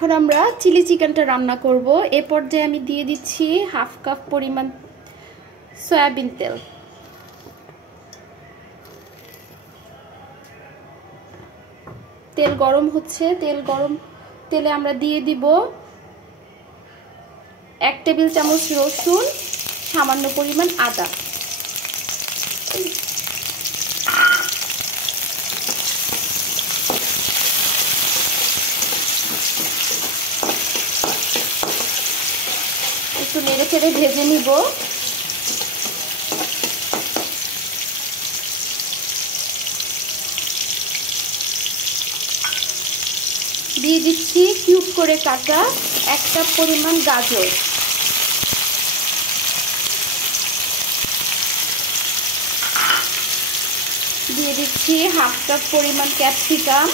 এখন আমরা চিলি চিকেনটা রান্না করব। এ পর্যায়ে আমি দিয়ে দিচ্ছি হাফ কাপ পরিমাণ সয়াবিন তেল। তেল গরম হচ্ছে, তেলে আমরা দিয়ে দিব 1 টেবিল চামচ রসুন, সামান্য পরিমাণ আদা। একটু নেড়ে চেড়ে ভেজে নিব। দিয়ে দিচ্ছি কিউব করে কাটা 1 কাপ পরিমাণ গাজর। দিয়ে দিচ্ছি হাফ কাপ পরিমাণ ক্যাপসিকাম।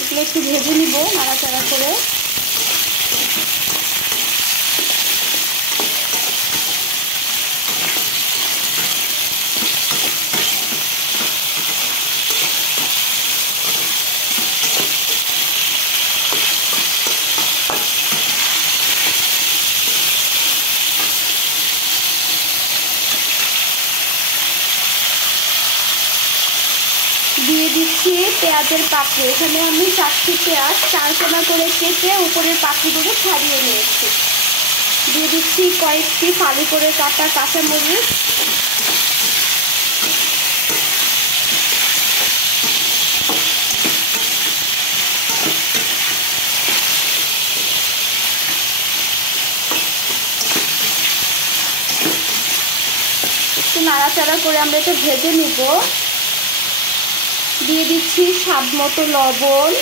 এগুলো একটু ভেজে নিব নাড়াচাড়া করে। দিয়ে দিচ্ছি পেঁয়াজের পাপড়ি। এখানে আমি 4টি পেঁয়াজ 4 কোনা করে কেটে উপরের পাপড়িগুলো ছাড়িয়ে নিয়েছি। দিয়ে দিচ্ছি কয়েকটি ফালি করে কাটা কাঁচামরিচ। একটু নাড়াচাড়া করে আমরা এটা ভেজে নিব। দিয়ে দিচ্ছি স্বাদ মতো লবণ।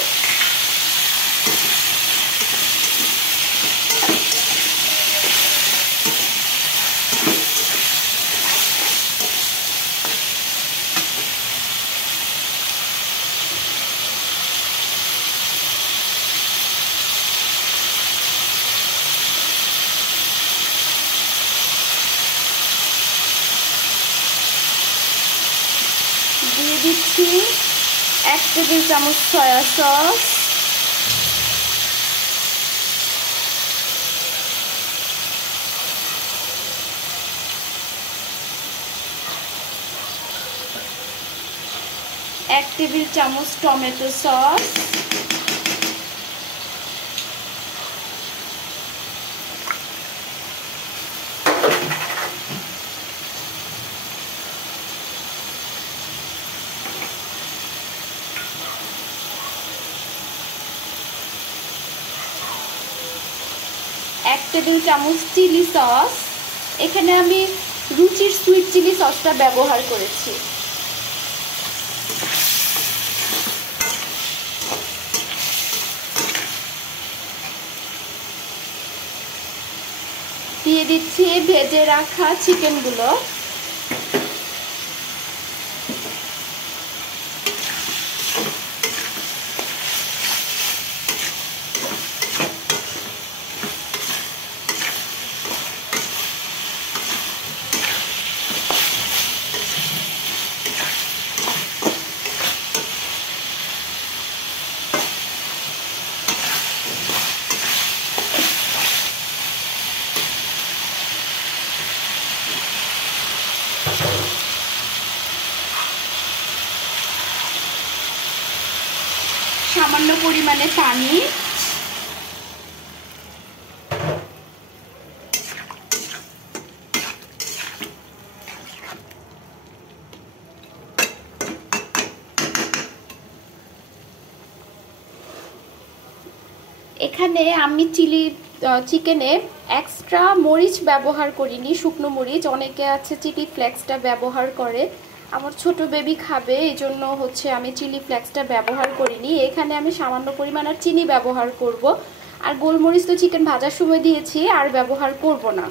দিয়ে দিচ্ছি 1 টেবিল চামচ সয়া সস। এক টেবিল চামচ টমেটো সস। এক টেবিল চামচ চিলি সস। এখানে আমি রুচির সুইট চিলি সসটা ব্যবহার করেছি। দিয়ে দিচ্ছি ভেজে রাখা চিকেনগুলো। সামান্য পরিমাণে পানি। এখানে আমি চিকেনে এক্সট্রা মরিচ ব্যবহার করিনি, শুকনো মরিচ। অনেকে আছে চিলি ফ্লেক্সটা ব্যবহার করে। আমার ছোট বেবি খাবে, এই জন্য আমি চিলি ফ্লেক্সটা ব্যবহার করিনি। এখানে আমি সামান্য পরিমাণ আর চিনি ব্যবহার করব। আর গোলমরিচ তো চিকেন ভাজার সময় দিয়েছি, আর ব্যবহার করব না।